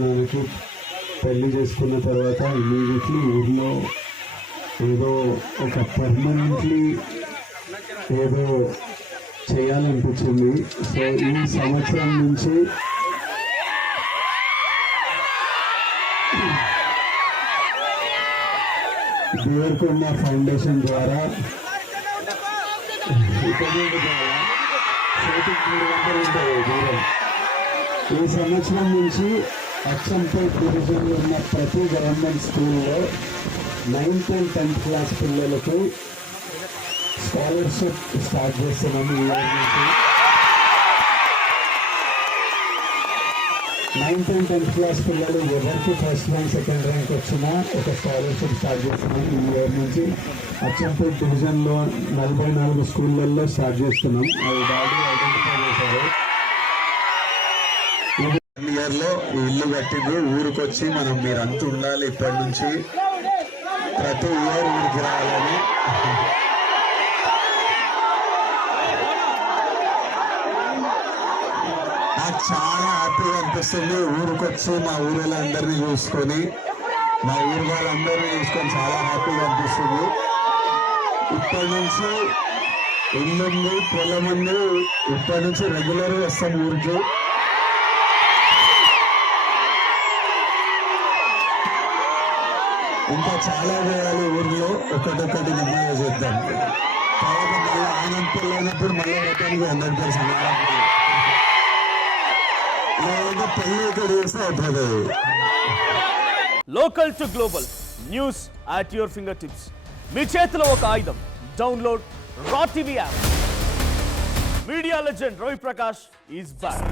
నాన్నకి పెళ్లి చేసుకున్న తర్వాత ఇమీడియట్లీ ఊర్లో ఏదో ఒక పర్మనెంట్లీ ఏదో చేయాలనిపించింది. సో ఈ సంవత్సరం నుంచి దేవరకొండ ఫౌండేషన్ ద్వారా ఈ సంవత్సరం నుంచి అచ్చంపేట్ డివిజన్లో ఉన్న ప్రతి గవర్నమెంట్ స్కూల్లో 9th and 10th క్లాస్ పిల్లలకు స్కాలర్షిప్ స్టార్ట్ చేస్తున్నాము. ఈ ఇయర్ నుంచి 9th and 10th క్లాస్ పిల్లలు ఎవరికి ఫస్ట్ ర్యాంక్ సెకండ్ ర్యాంక్ వచ్చినా ఒక స్కాలర్షిప్ స్టార్ట్ చేస్తున్నాం. ఈ ఇయర్ నుంచి అచ్చంపేట్ డివిజన్లో 44 స్కూళ్ళల్లో స్టార్ట్ చేస్తున్నాం. అవి బాడీ ఐడెంటిఫై చేశారు. ఇయర్లో ఇల్లు కట్టింది, ఊరికి వచ్చి మనం మీరంతా ఉండాలి, ఇప్పటి నుంచి ప్రతి ఇయర్ ఊరికి రావాలని. నాకు చాలా హ్యాపీగా అనిపిస్తుంది ఊరికి వచ్చి మా ఊరిళ్ళందరినీ చూసుకొని, మా ఊరి వాళ్ళందరినీ చూసుకొని చాలా హ్యాపీగా అనిపిస్తుంది. ఇప్పటి నుంచి ఇల్లుంది, పొలం ఉంది, ఇప్పటి నుంచి రెగ్యులర్గా వస్తాం ఊరికి. ఇంకా చాలా వేయాలి ఊర్లో, ఒకటొక్కటి నిర్ణయం చేద్దాం. తర్వాత మళ్ళీ ఆనంద్ పెళ్ళైనప్పుడు మళ్ళీ రిటర్న్గా 100% లేదా పెళ్ళి ఇక్కడ చేస్తే అవుతుంది. Local to global news at your finger tips. మీ చేతిలో ఒక ఆయుధం. Download Raw TV app. Media legend Ravi Prakash is back.